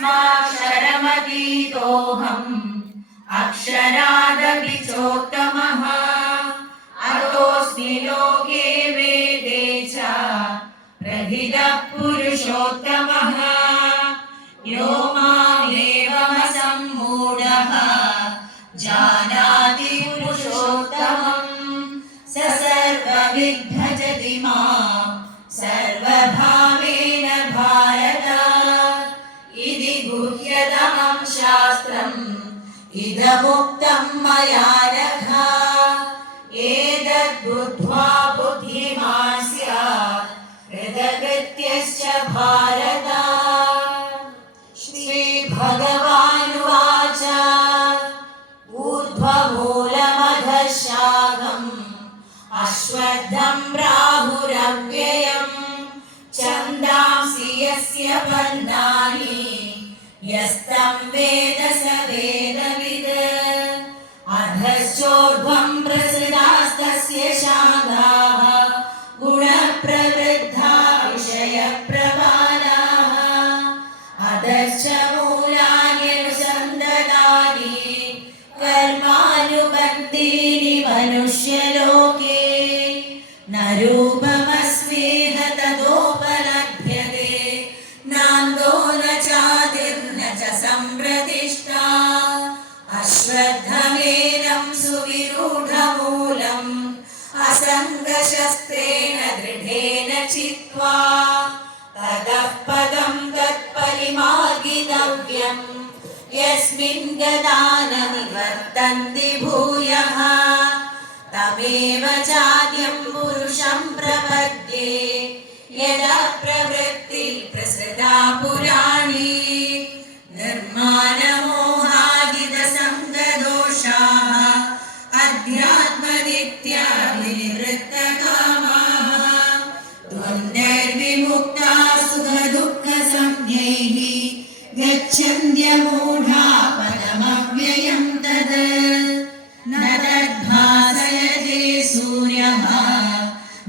यस्माक्षरमतीतोऽहम् अक्षरादपि चोत्तमः अतोऽस्मि लोके वेदे च प्रथितः पुरुषोत्तमः यो मामेवमसम्मूढः जानाति पुरुषोत्तमम् स सर्वविद् भजति मां सर्वभावेन भारत इति गुह्यतमं शास्त्रम् इदमुक्तं मया नघ एतद्बुद्ध्वा बुद्धिमान् स्यात् कृतकृत्यश्च भारत श्रीभगवानुवाच ऊर्ध्वमूलमधः शाखम् अश्वत्थं प्राहुरव्ययम् छन्दांसि यस्य पर्णानि यस्तं वेद स वेदविद् अधश्चोर्ध्वं प्रसृतास्तस्य शाखाः गुणप्रवृद्धा विषयप्रवालाः अधश्च मूलान्यनुसन्दतानि कर्मानुबन्धीनि मनुष्यलोके न रूपमस्मेह ततोपलभ्यते नान्दो न चादिर्न च सम्प्रतिष्ठा अश्वत्थमेनं सुविरूढमूलम् असङ्गशस्त्रेण दृढेन चित्वा ततः पदं तत्परिमार्गितव्यम् यस्मिन् गता न निवर्तन्ति भूयः तमेव चाद्यं पुरुषं प्रपद्ये यदा प्रवृत्ति प्रसृता पुराणी निर्माणमोहादिदसङ्गदोषाः अध्यात्मनित्या विनिवृत्तकामाः द्वन्द्वैर्विमुक्ताः सुखदुःखसंज्ञैः गच्छन्त्यमूढा पदमव्ययं तद् न तद्भासयते सूर्यः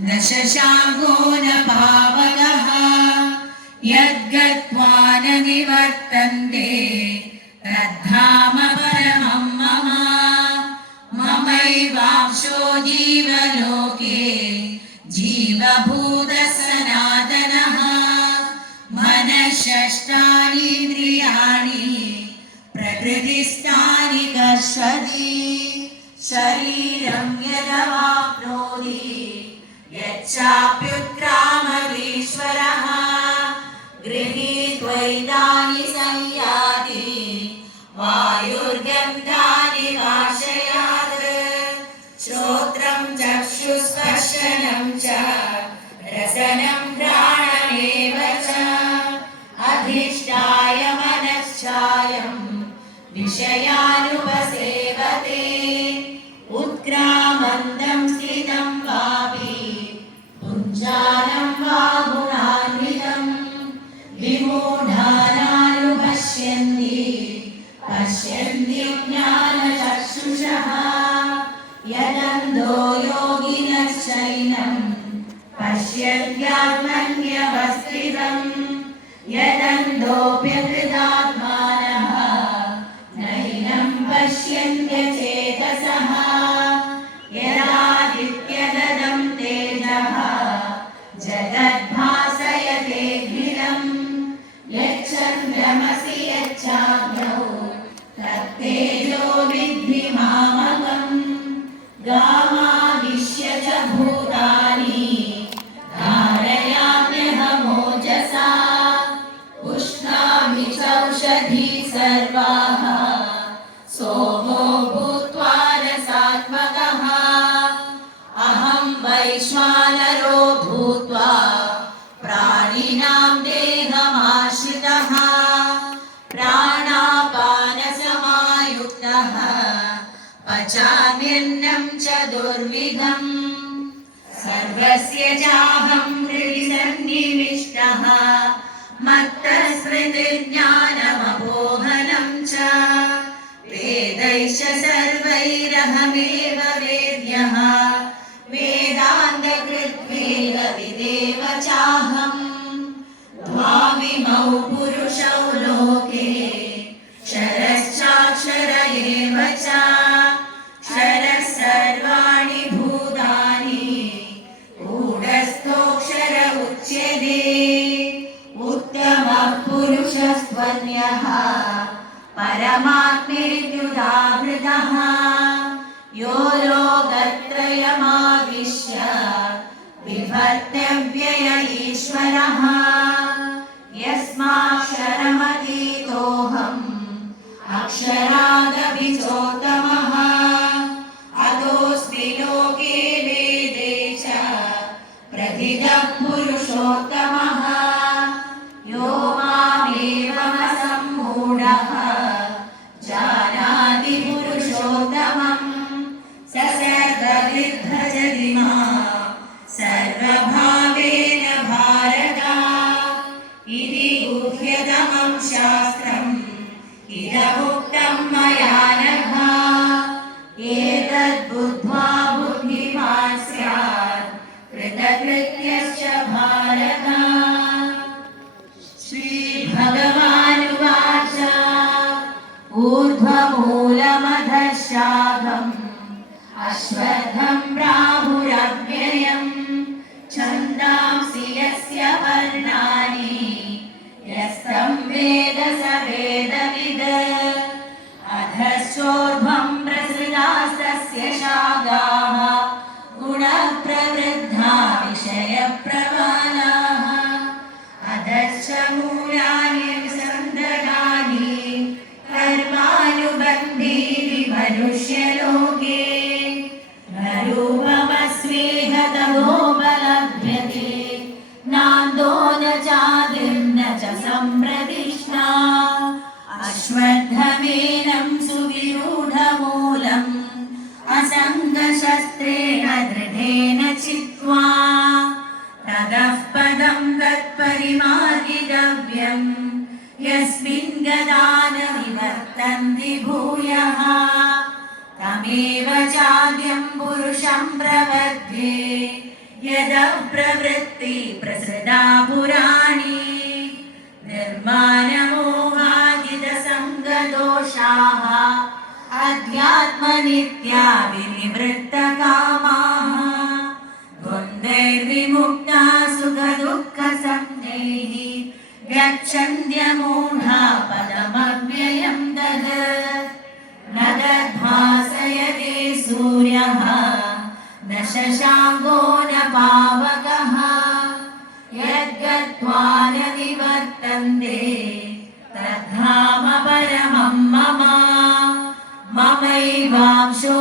न शशाङ्को न पावकः यद्गत्वा न निवर्तन्ते तद्धाम परमं मम ममैवांशो जीवलोके जीवभूतः सनातनः मनःषष्ठानीन्द्रियाणि प्रकृतिस्थानि कर्षति शरीरं यदवाप्नोति यच्चाप्युत्क्रामतीश्वरः गृहीत्वैतानि संयाति वायुर्गन्धानि वाशयात् श्रोत्रं चक्षुस्पर्शनं च रसनं घ्राणमेव च अधिष्ठाय मनश्चायं विषयानुपसेवते उत्क्रामन्तं स्थितं वापि पुञ्जानं वा गुणान्वितं विमूढानानुपश्यन्ति पश्यन्ति ज्ञानचक्षुषः यदन्धो योगिनश्चैनं पश्यन्त्यात्मन्यवस्थितम् यदन्धोऽप्यकृतात्मानः नैनं पश्यन्त्यचेतसः यदादित्यगतं तेजः जगद्भासयतेऽखिलम् यच्चन्द्रमसि यच्चाग्नौ तत्तेजो विद्धि मामकम् गामाविश्य च भूतानि धारयाम्यहमोजसा उष्णामि चौषधी सर्वाः सोमो भूत्वा रसात्मकः अहं वैश्वानरो भूत्वा प्राणिनां देहमाश्रितः प्राणापानसमायुक्तः पचाम्यन्नं च दुर्विधम् सर्वस्य चाहं हृदि सन्निविष्टः मत्तस्मृतिज्ञानमपोहनं च वेदैश्च सर्वैरहमेव वेद्यः वेदान्तकृद्वेदविदेव चाहम् द्वाविमौ पुरुषौ लोके यः परमात्मेत्युदाहृतः यो लोकत्रयमाविश्य बिभर्त्यव्यय ईश्वरः यस्माक्षरमतीतोऽहम् अक्षरादपि चोत्तमः अतोऽस्मि लोके वेदे च प्रथितः पुरुषोत्तमः यो मामेवमसम्मूढः जानाति पुरुषोत्तमम् स सर्वविद्भजति मां सर्वभावेन भारत इति गुह्यतमं शास्त्रम् इदमुक्तं मया नघ एतद्बुद्ध्वा बुद्धिमान् स्यात् कृतकृत्यश्च भारत श्रीभगवानुवाच ऊर्ध्वमूलमधः शाखम् अश्वत्थं प्राहुरव्ययम् छन्दांसि यस्य वर्णानि यस्तं वेद स वेदविद् अधश्चोर्ध्वं प्रसृतास्तस्य शाखाः गुणप्रवृद्धा विषयप्रवालाः अधश्च मूलानि विसन्दकानि कर्मानुबन्धीनि मनुष्यलोके न रूपमस्मेह तदोपलभ्यते नान्दो न चादिर्न च सम्प्रतिष्ठा अश्वत्थमेनं सुविरूढमूलम् असङ्गशस्त्रेण दृढेन चित्वा ततः पदं तत्परिमार्गितव्यम् यस्मिन् गता न निवर्तन्ति भूयः तमेव चाद्यं पुरुषं प्रपद्ये यतः प्रवृत्ति प्रसृता पुराणी निर्माणमोहाजितसङ्गदोषाः अध्यात्मनित्या विनिवृत्तकामाः द्वन्द्वैर्विमुक्ता सुखदुःखसंज्ञैः गच्छन्त्यमूढा पदमव्ययं तद् न तद्भासयते सूर्यः न शशाङ्को न पावकः यद्गत्वा न निवर्तन्ते तद्धाम परमं मम ममैवांशो